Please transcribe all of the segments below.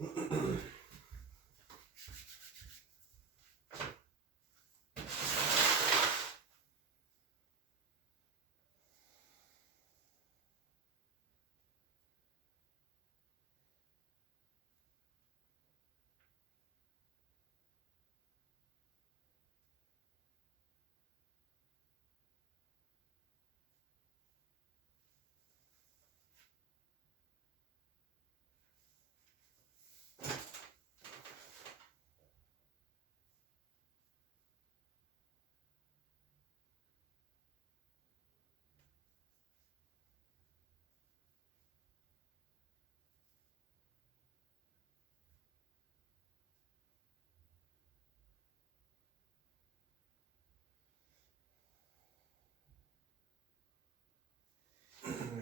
Vidiš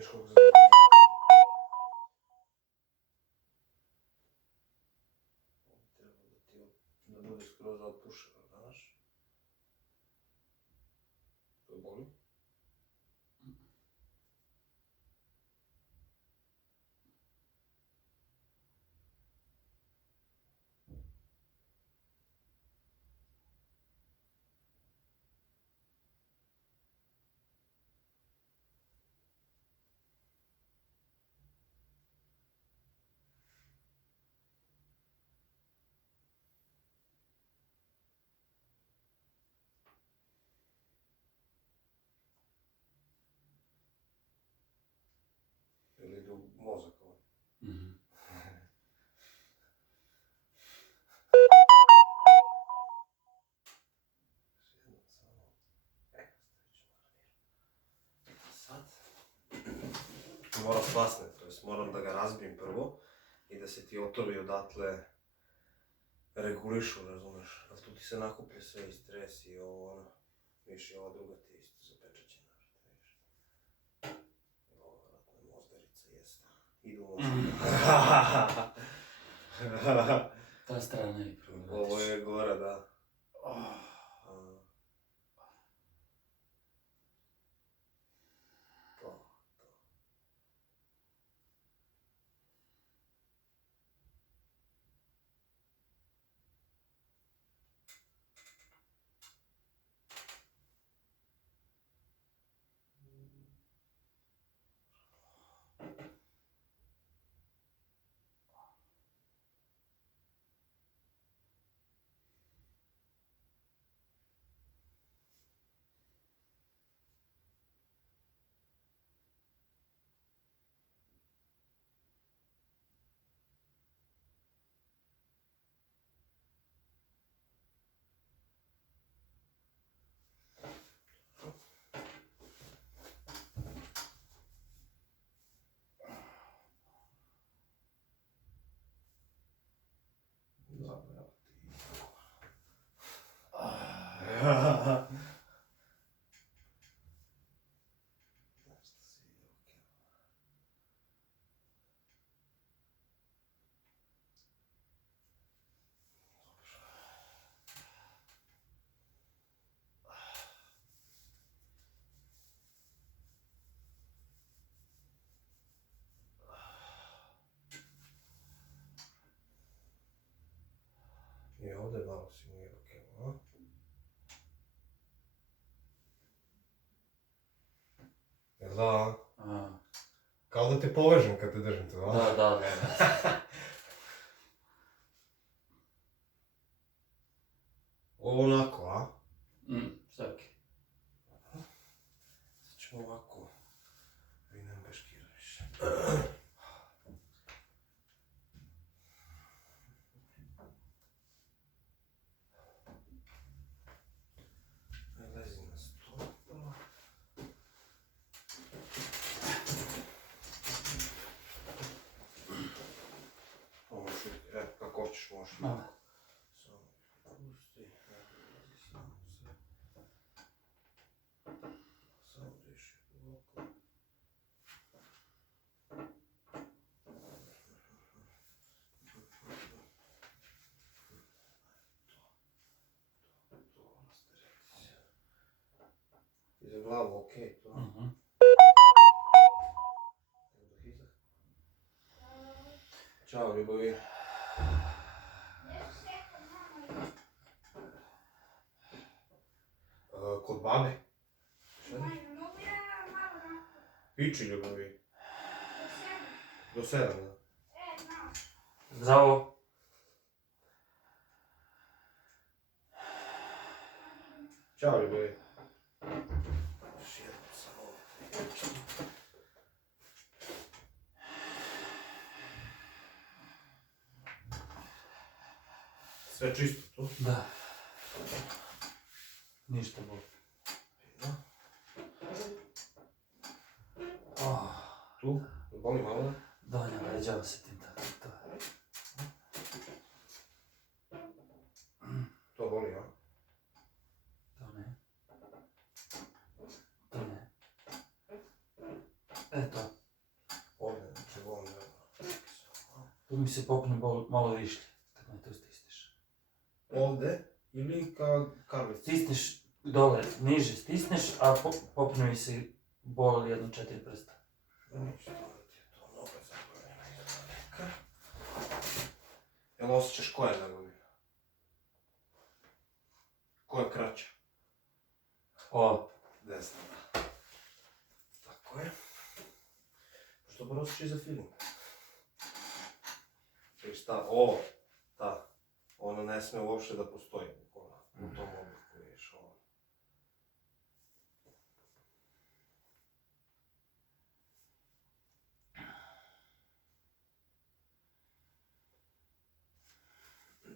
kako zanimljivo. Treba da bude skroz otpušeno, znaš? To boli? Ili ide u mozak ovo? Sad moram spasne, to jest moram da ga razbijem prvo i da se ti otovi odatle regulišu, razumeš? Ali tu ti se nakuplje sve i stres i ovo ono. Viš i ova druga ti je isto zapečaćena, viš. I ova vratna mozdarica jeste. Idu u mozak. Ta strana je problematična. Ovo je gore, da. I ovdje malo si mi ruke, a? Jel da? Kao da te povežem kad te držim to, a? Da. Ovo onako, a? Sve okej. Sad ćemo ovako. Vi nam beškira više. Lezi na stol. Ovo ću, kako hoćeš možeš. Samo pusti. Samo diši ovako. I za glavu okej, to. Ćao, ljubavi. kod babe. Šta? Mogu ja malo nakon. Piči ljubavi. Do 7. Do 7, da. Znam. Zdravo. Ćao ljubavi. Još jednom sam ovdje. Sve čisto tu? Da. Ništa boli. Da. Oh, Tu? Boli malo da? donja leđa osjetim tako to. To boli, a? To ne. To ne. Eto, Ovdje, znači volim da... tu mi se popne malo višlje. Tako me tu stisneš. Ovdje? Ili karlica? Stisneš dole, niže stisneš, a popne mi se boli jedno 4 prsta. Ništa, ti je to mnogo zagovorena izgleda. Jel osjećaš koja je zagovorena? Koja je kraća? O, Desna, da. Tako je. Što dobro osjećaj za feeling? Viš ta, ovo, ta, ona ne sme uopšte da postoji u tom obliku, viš, ovo.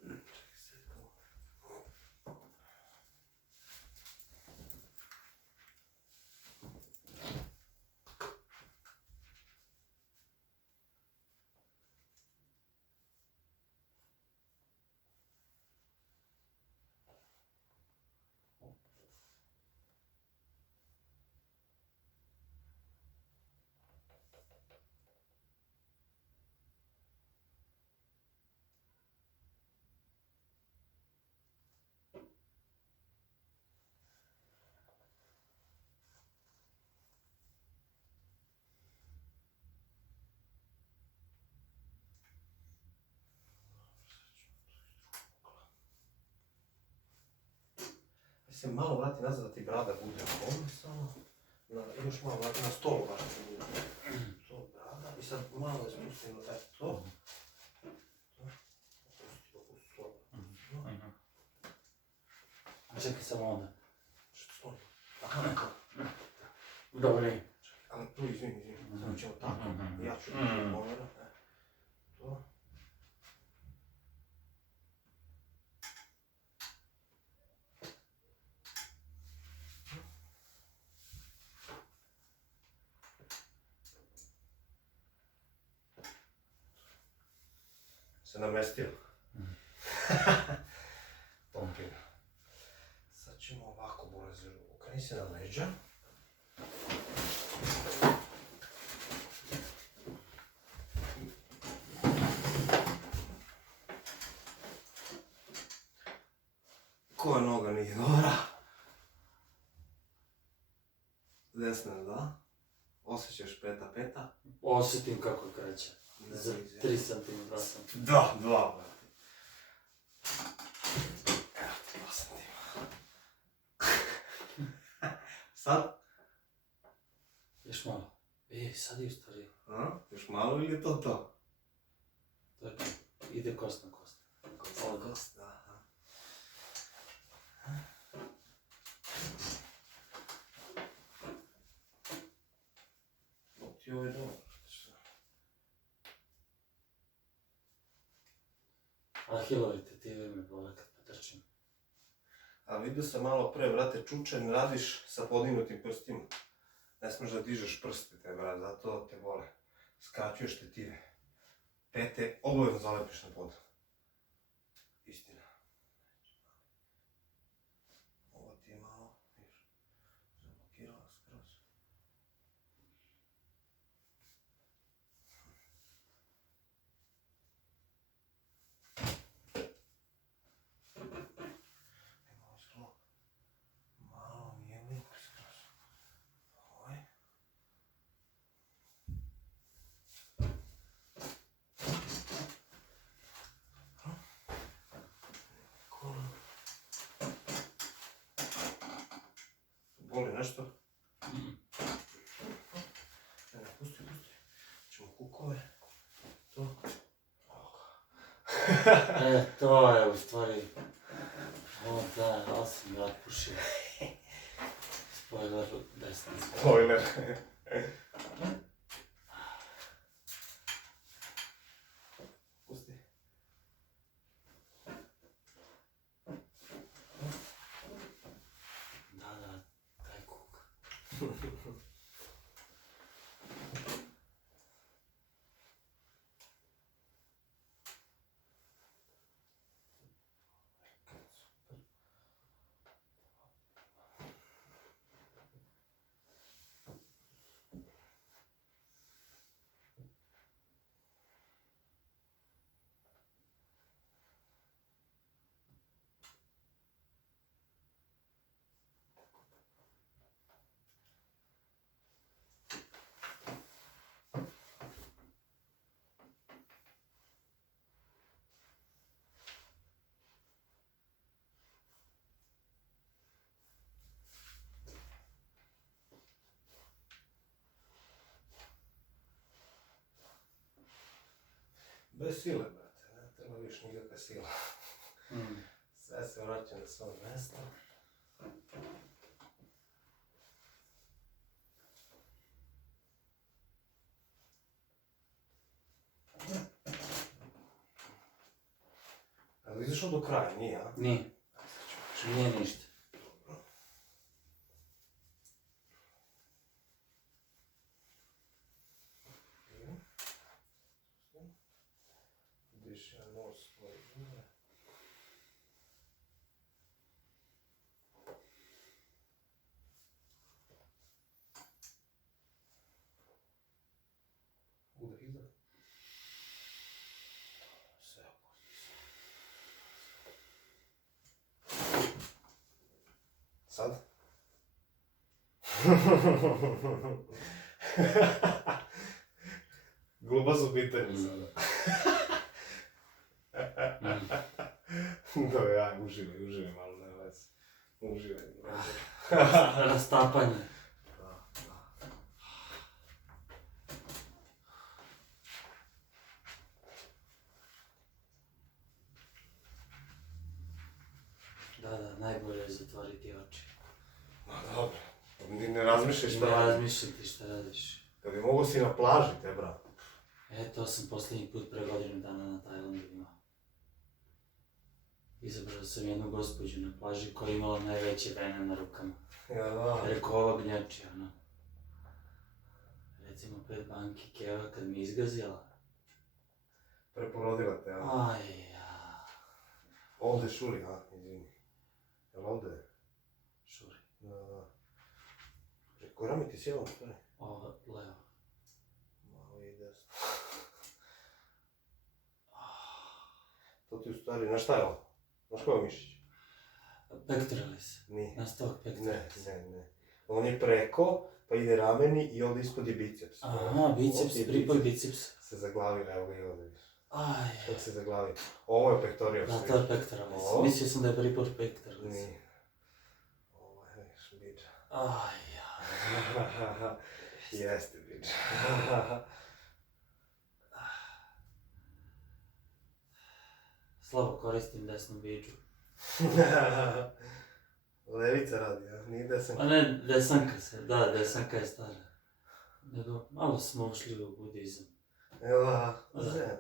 Čekaj sekund. Se malo vrati nazad da ti brada bude ovdje samo. Još malo vrati na stolu baš da bude. To brada i sad malo je spustimo to. Opusti slobodno. a čekaj samo onda. Što stoji? Aha, neko. Dobro. Ali tu izvini. Samo ćemo tako. Ja ću pomera. To. Se namestio. Ok. Sad ćemo ovako bulezeru. Okreni se na leđa. Koja noga nije dobra? Desna, da? Osjećaš peta? Osjetim kako je kraća. Ne, Za izvini. 3 cm, 2 cm. Da, brate. Evo ti 2 cm. Sad? Još malo. Sad je u stvari. A? Još malo ili je to to? To je to. Ide kost na kost. Kost, da. Ti ovo je dobro. Ahilovi tetivi me bole kad potrčim. A vidio sam malo pre, brate, čučen radiš sa podignutim prstima. Ne smeš da dižeš prste te, brate, zato te bole. Skraćuješ tetive. Pete obavezno zalepiš na pod. Istina. Ovo ti je malo, viš, zablokirala skroz. Imamo sklop. Malo mijeli skroz. Ovaj. Boli nešto? Pusti. Ćemo kukove. To. To je u stvari... O da, ali sam ga otpušio. Spoiler, desna. Spoiler. Pusti. Da, taj kuk. Bez sile, brate, ne treba više nikakva sila. Sve se vraća na svoje mjesto. Ali izašao do kraja, nije, a? Nije. Nije ništa. Diši na nos, tvoje zube. Udah, izdah. Sve opusti se. Sad? Glupa su pitanje sada. No ja, uživaj malo, ne vas. Uživaj. Rastapanje. Da, najbolje je zatvoriti oči. Ma dobro, ni ne razmišljaš šta Ne radiš. razmišljam ti šta radiš. Da bi mogo si na plaži, te bra. To sam posljednji put pre godinu dana na Tajlandu imao. Izabrao sam jednu gospođu na plaži koja je imala najveće vene na rukama. Ja da. Rekao ova gnjači, ono. Recimo pred banki Keva kad mi izgazila. Preporodila te, a? Aj, ja. Ovdje šuri, a? Izvini. Jel ovdje? Šuri. Da. Koja mi ti sjela, stvari? Ovo, levo. Malo i desno. To ti u stvari, znaš šta je ovo? Znaš ko je mišić? Pectoralis. Nije. Nastavak pectoralis. Ne. On je preko, pa ide rameni i ovdje ispod je biceps. Aha, biceps, pripoj biceps. Se zaglavi, evo ga i ovdje vidiš. Aj. Kako se zaglavi. Ovo je pectorial. Da, to je pectoralis. Ovo? Mislio sam da je pripoj pectoralis. Nije. Ovo je, vidiš, biđa. Aj, ja. Jeste, biđa. Slabo koristim desnu biđu. Levica radi, a? Nije desan. A ne, desanka se, da, desanka je stara. Nego, malo smo ušli u budizam. Evo da, zen.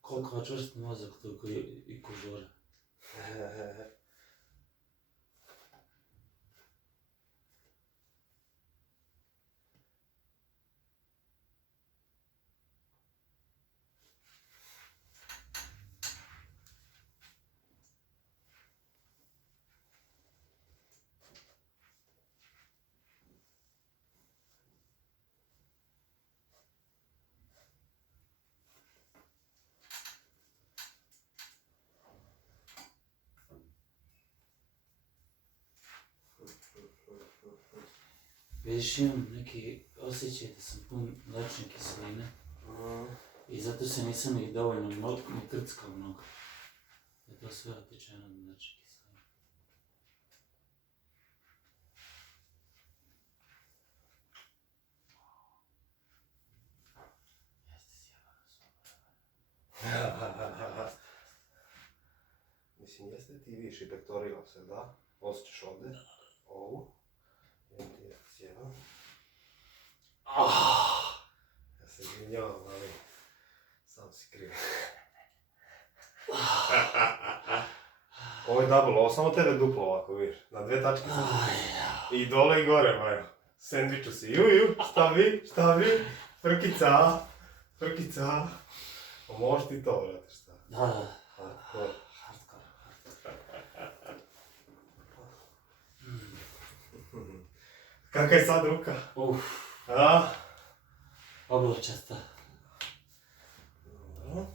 Koliko čvrst mozak, toliko i kožura. Vidiš, imam neki osjećaj da sam pun mlečne kiseline. I zato se nisam ni dovoljno ni krckao mnogo. Da je to sve otečeno od mlečne kiseline. mislim, jeste ti vidiš i pektorila se, da? Osjećaš ovdje, ovu. Idem ti F1. Ja se izvinjavam, ali sam si kriv. Ovo je double, ovo samo tebe duplo ovako, vidiš. Na 2 tačke sam ti. I dole i gore, majo. Sandviču si, ju, šta vi? Frkica. Pa možeš ti to, brate, šta? Da. Hardcore. Hardcore. Kakva je sad ruka? A? Obločasta. Dobro.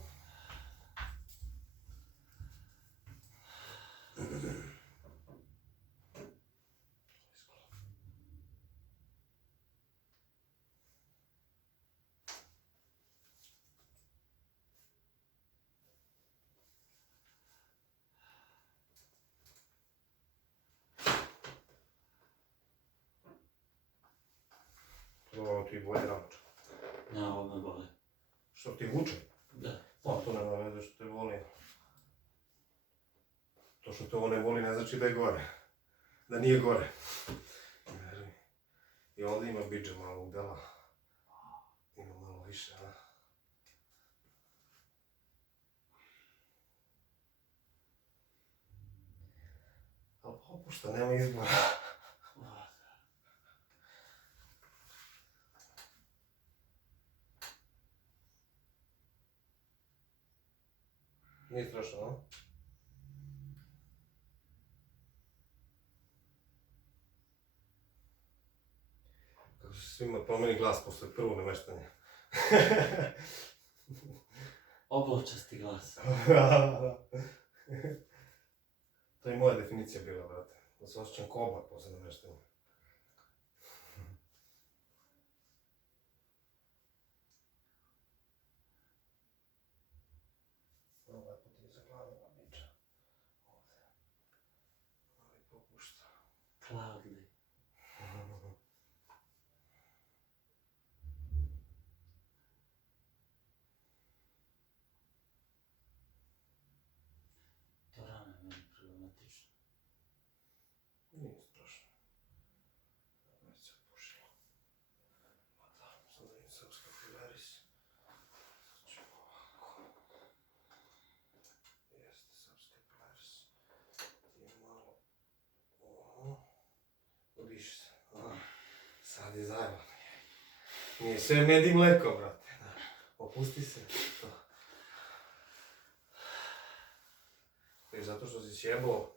Ovo ti bolje ramča. Ne, ovo me boli. Što ti vuče? Da. Pa to nema veze što te boli. To što te ovo ne boli ne znači da je gore. Da nije gore. I ovdje ima biđe malo udela. Ima malo više, a? Ali popušta, nema izbora. Nije strašno, a? Kako se svima promeni glas posle prvog nameštanja. Obločasti glas. To je moja definicija bila, brate. Da se osjećam ko oblak posle nameštanja. Lepo ti je zaglavila biča. Ovdje. Ali popušta. Cloudly. To rame je meni problematično. Nije strašno. Već se opušilo. Ma da, sad da im srpska filaris. Sad ćemo ovako. Jeste srpska filaris. Ti je malo... Ovo. Odiši se. Sad je zajebano. Nije sve med i mleko, brate. Opusti se. To. I zato što si sjebao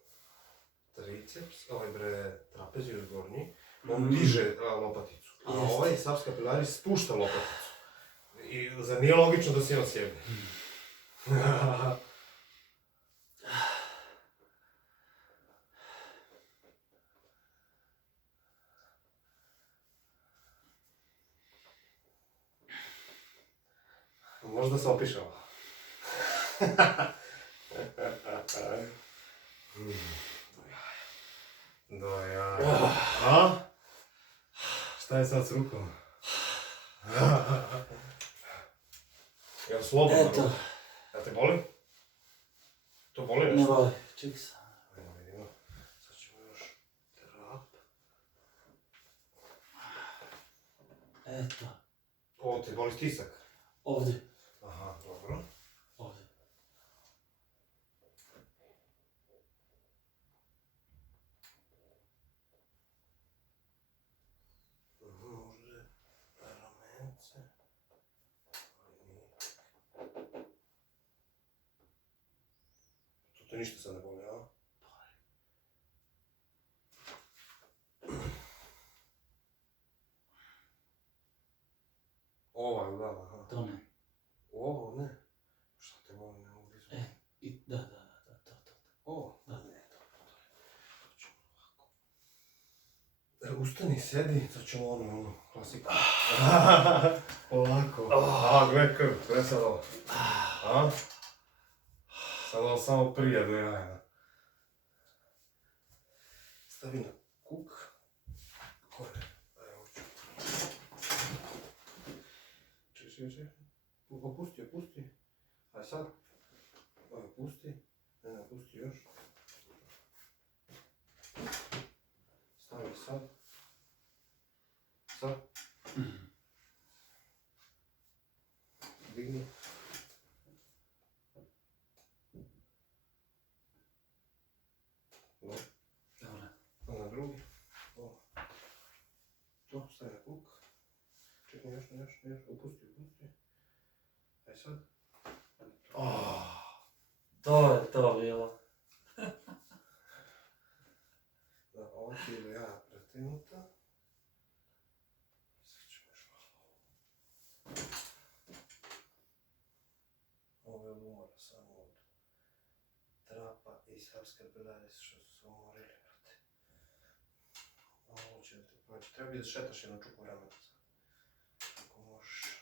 triceps, ovaj bre trapeziju gornji, on diže lopaticu, a Jeste. ovaj sapska pilaris spušta lopaticu. I zar nije logično da si on sjebe? Možda se opišao. Dojaja. A? Šta je sad s rukom? Jel slobodno? Eto. Ja te boli? To boli Ne nešto? boli. Čekaj sam. Ajmo vidimo. Sad ćemo još trap. Eto. O, te boli stisak? Ovdje. Aha, dobro. Ovdje. Može ramence. Ali nije. To te ništa sad ne boli, a? Ova, da, aha. To ne. Ovo, ne. Šta te boli, ne mogu izvući? I da, to. Ovo? Da. Ne, dobro. To ćemo ovako. Ustani, sedi, sad ćemo ono, klasiku. Ovako. Gle krv, gle sad ovo. A? Sad ovo samo prije do jaja. Stavi na kuk. Gore. Evo ću. Čekaj. Opusti. Aj sad. Ovo pusti. Ne, pusti još. Stavi sad. Sad. Digni. No. Dobro. Na drugi. O. To, stavi na kuk. Čekaj, još. Opusti. Aj sad. To je to bilo. Da, ovo ti je ja pretegnuta. Sad ćemo još malo. Ovo je od umora, samo od trapa i srpske bedare što su se umorili, brate. Ovo će da te proći. Treba bi da šetaš jedno čupu vremena sad. Ako možeš.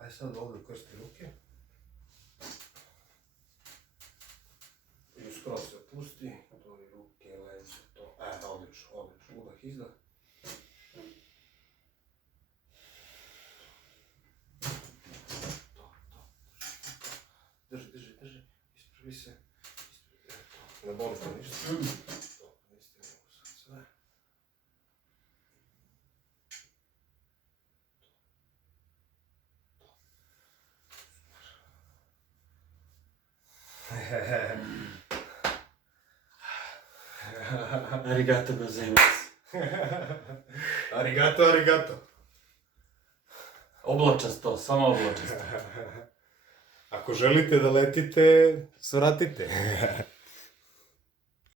Aj sad ovdje ukrsti ruke. I skroz se opusti. Doli ruke, lence, to. Odlično. Udah, izdah. To. Drži. Ispravi se. Ne boli to ništa. To, niste mogu sad sve. Arigato gozaimasu. Arigato. Oblačasto, samo oblačasto. Ako želite da letite, svratite.